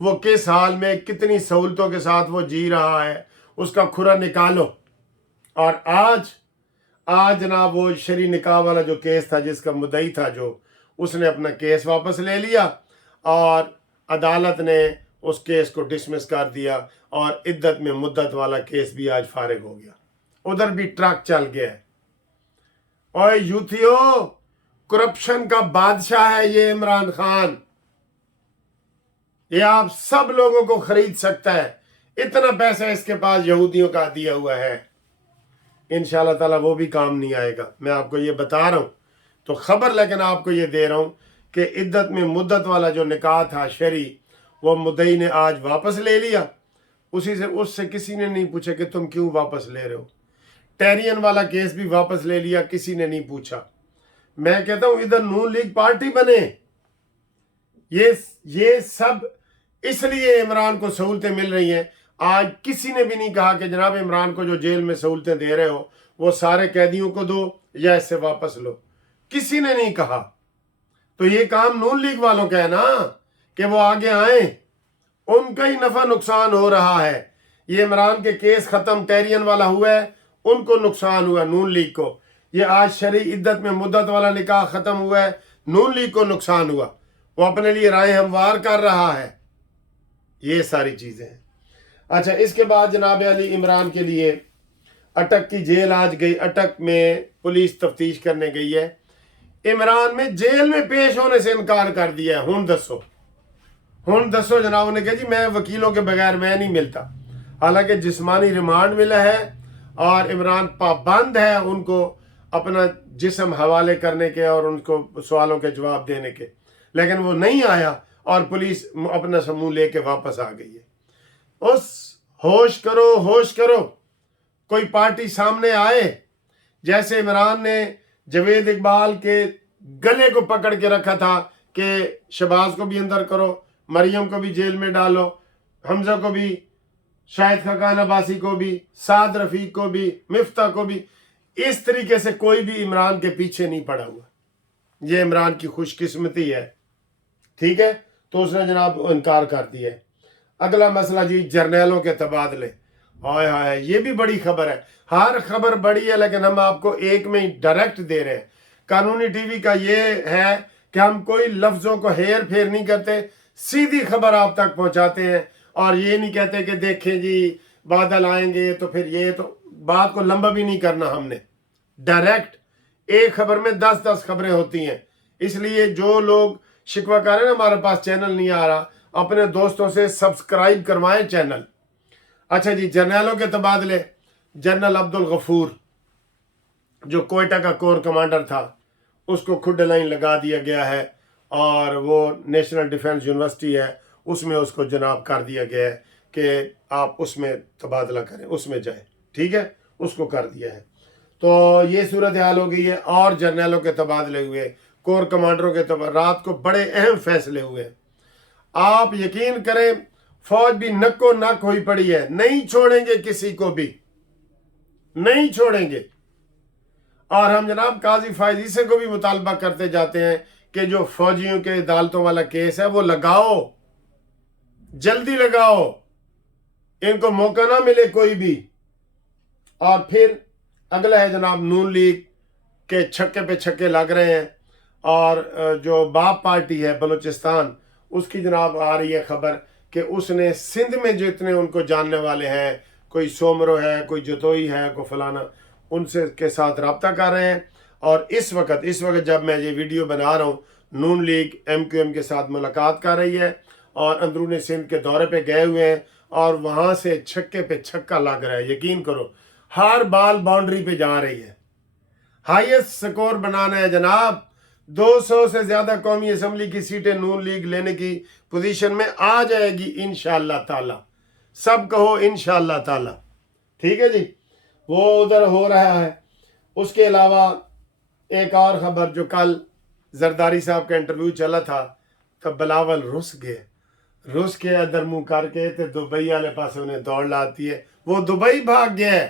وہ کس حال میں کتنی سہولتوں کے ساتھ وہ جی رہا ہے، اس کا کھرا نکالو۔ اور آج جناب وہ شرعی نکاح والا جو کیس تھا، جس کا مدعی تھا جو، اس نے اپنا کیس واپس لے لیا اور عدالت نے اس کیس کو ڈسمس کر دیا، اور عدت میں مدت والا کیس بھی آج فارغ ہو گیا۔ ادھر بھی ٹرک چل گیا ہے۔ اور یوتھیو، کرپشن کا بادشاہ ہے یہ عمران خان، یہ آپ سب لوگوں کو خرید سکتا ہے، اتنا پیسہ اس کے پاس یہودیوں کا دیا ہوا ہے۔ انشاءاللہ تعالیٰ وہ بھی کام نہیں آئے گا، میں آپ کو یہ بتا رہا ہوں۔ تو خبر لیکن آپ کو یہ دے رہا ہوں کہ عدت میں مدت والا جو نکاح تھا شرعی، وہ مدعی نے آج واپس لے لیا۔ اس سے کسی نے نہیں پوچھا کہ تم کیوں واپس لے رہے ہو۔ ٹیرین والا کیس بھی واپس لے لیا، کسی نے نہیں پوچھا۔ میں کہتا ہوں ادھر نون لیگ پارٹی بنے، یہ سب اس لیے عمران کو سہولتیں مل رہی ہیں۔ آج کسی نے بھی نہیں کہا کہ جناب عمران کو جو جیل میں سہولتیں دے رہے ہو وہ سارے قیدیوں کو دو یا اس سے واپس لو، کسی نے نہیں کہا۔ تو یہ کام نون لیگ والوں کا ہے نا کہ وہ آگے آئیں، ان کا ہی نفع نقصان ہو رہا ہے۔ یہ عمران کے کیس ختم ٹیرین والا ہوا ہے، ان کو نقصان ہوا نون لیگ کو۔ یہ آج شرعی عدت میں مدت والا نکاح ختم ہوا ہے، نون لیگ کو نقصان ہوا، وہ اپنے لیے رائے ہموار کر رہا ہے۔ یہ ساری چیزیں ہیں۔ اچھا، اس کے بعد جناب علی عمران کے لیے اٹک کی جیل آج گئی، اٹک میں پولیس تفتیش کرنے گئی ہے۔ عمران میں جیل میں پیش ہونے سے انکار کر دیا ہے۔ ہن دسو جناب نے کہا جی میں وکیلوں کے بغیر میں نہیں ملتا، حالانکہ جسمانی ریمانڈ ملا ہے اور عمران پابند ہے ان کو اپنا جسم حوالے کرنے کے اور ان کو سوالوں کے جواب دینے کے، لیکن وہ نہیں آیا اور پولیس اپنا سموں لے کے واپس آ گئی ہے۔ ہوش کرو، کوئی پارٹی سامنے آئے۔ جیسے عمران نے جاوید اقبال کے گلے کو پکڑ کے رکھا تھا کہ شہباز کو بھی اندر کرو، مریم کو بھی جیل میں ڈالو، حمزہ کو بھی، شاہد خاقان عباسی کو بھی، سعد رفیق کو بھی، مفتاح کو بھی، اس طریقے سے کوئی بھی عمران کے پیچھے نہیں پڑا ہوا۔ یہ عمران کی خوش قسمتی ہے، ٹھیک ہے۔ تو اس نے جناب انکار کر دیا ہے۔ اگلا مسئلہ جی جرنیلوں کے تبادلے، ہائے ہائے، یہ بھی بڑی خبر ہے۔ ہر خبر بڑی ہے لیکن ہم آپ کو ایک میں ہی ڈائریکٹ دے رہے ہیں۔ قانونی ٹی وی کا یہ ہے کہ ہم کوئی لفظوں کو ہیر پھیر نہیں کرتے، سیدھی خبر آپ تک پہنچاتے ہیں، اور یہ نہیں کہتے کہ دیکھیں جی بادل آئیں گے تو پھر یہ، تو بات کو لمبا بھی نہیں کرنا ہم نے، ڈائریکٹ ایک خبر میں 10 خبریں ہوتی ہیں۔ اس لیے جو لوگ شکوہ کر رہے ہیں ہمارے پاس چینل نہیں آ رہا، اپنے دوستوں سے سبسکرائب کروائیں چینل۔ اچھا جی، جرنیلوں کے تبادلے، جنرل عبدالغفور جو کوئٹہ کا کور کمانڈر تھا، اس کو کھڈ لائن لگا دیا گیا ہے، اور وہ نیشنل ڈیفنس یونیورسٹی ہے اس میں اس کو جناب کر دیا گیا ہے کہ آپ اس میں تبادلہ کریں، اس میں جائیں، ٹھیک ہے، اس کو کر دیا ہے۔ تو یہ صورتحال ہو گئی ہے، اور جرنیلوں کے تبادلے ہوئے، کور کمانڈروں کے رات کو بڑے اہم فیصلے ہوئے۔ آپ یقین کریں فوج بھی نکو نک ہوئی پڑی ہے، نہیں چھوڑیں گے کسی کو بھی، نہیں چھوڑیں گے۔ اور ہم جناب قاضی فائز عیسی کو بھی مطالبہ کرتے جاتے ہیں کہ جو فوجیوں کے عدالتوں والا کیس ہے وہ لگاؤ، جلدی لگاؤ، ان کو موقع نہ ملے کوئی بھی۔ اور پھر اگلا ہے جناب نون لیگ کے چھکے پہ چھکے لگ رہے ہیں، اور جو باپ پارٹی ہے بلوچستان، اس کی جناب آ رہی ہے خبر کہ اس نے سندھ میں جو اتنے ان کو جاننے والے ہیں، کوئی سومرو ہے، کوئی جتوئی ہے، کوئی فلانا، ان سے کے ساتھ رابطہ کر رہے ہیں۔ اور اس وقت جب میں یہ ویڈیو بنا رہا ہوں، نون لیگ ایم کیو ایم کے ساتھ ملاقات کر رہی ہے اور اندرون سندھ کے دورے پہ گئے ہوئے ہیں، اور وہاں سے چھکے پہ چھکا لگ رہا ہے۔ یقین کرو ہر بال باؤنڈری پہ جا رہی ہے، ہائیسٹ سکور بنانا ہے جناب۔ 200 سے زیادہ قومی اسمبلی کی سیٹیں نون لیگ لینے کی پوزیشن میں آ جائے گی انشاءاللہ تعالی، سب کہو انشاءاللہ تعالی، ٹھیک ہے جی۔ وہ ادھر ہو رہا ہے۔ اس کے علاوہ ایک اور خبر، جو کل زرداری صاحب کا انٹرویو چلا تھا تو بلاول رس کے ادھر منہ کر کے تے دبئی والے پاس انہیں دوڑ لاتی ہے، وہ دبئی بھاگ گیا ہے۔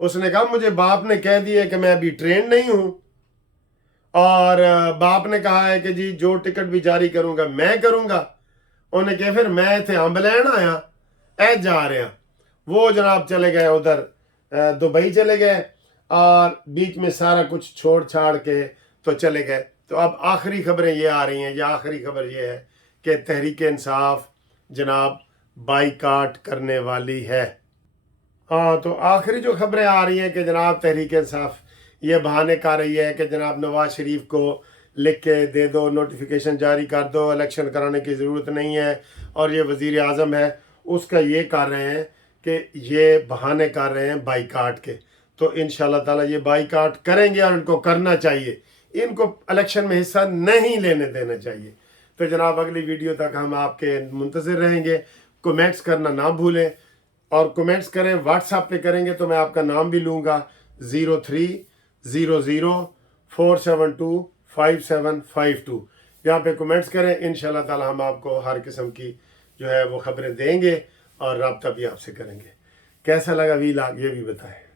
اس نے کہا مجھے باپ نے کہہ دیا کہ میں ابھی ٹرینڈ نہیں ہوں، اور باپ نے کہا ہے کہ جی جو ٹکٹ بھی جاری کروں گا میں کروں گا، انہیں کہ پھر میں اتنے امب لین آیا اے جا رہے ہیں وہ جناب چلے گئے ادھر دبئی چلے گئے اور بیچ میں سارا کچھ چھوڑ چھاڑ کے تو چلے گئے. تو اب آخری خبریں یہ آ رہی ہیں، یہ آخری خبر یہ ہے کہ تحریک انصاف جناب بائیکاٹ کرنے والی ہے. ہاں تو آخری جو خبریں آ رہی ہیں کہ جناب تحریک انصاف یہ بہانے کر رہی ہے کہ جناب نواز شریف کو لکھ کے دے دو، نوٹیفیکیشن جاری کر دو، الیکشن کرانے کی ضرورت نہیں ہے، اور یہ وزیر اعظم ہے اس کا یہ کر رہے ہیں کہ یہ بہانے کر رہے ہیں بائیکاٹ کے. تو انشاءاللہ تعالیٰ یہ بائیکاٹ کریں گے اور ان کو کرنا چاہیے، ان کو الیکشن میں حصہ نہیں لینے دینا چاہیے. تو جناب اگلی ویڈیو تک ہم آپ کے منتظر رہیں گے. کومنٹس کرنا نہ بھولیں، اور کومنٹس کریں واٹس ایپ پہ کریں گے تو میں آپ کا نام بھی لوں گا 030047255752. یہاں پہ کومنٹس کریں، انشاءاللہ تعالی ہم آپ کو ہر قسم کی جو ہے وہ خبریں دیں گے اور رابطہ بھی آپ سے کریں گے. کیسا لگا ویلاگ یہ بھی بتائیں.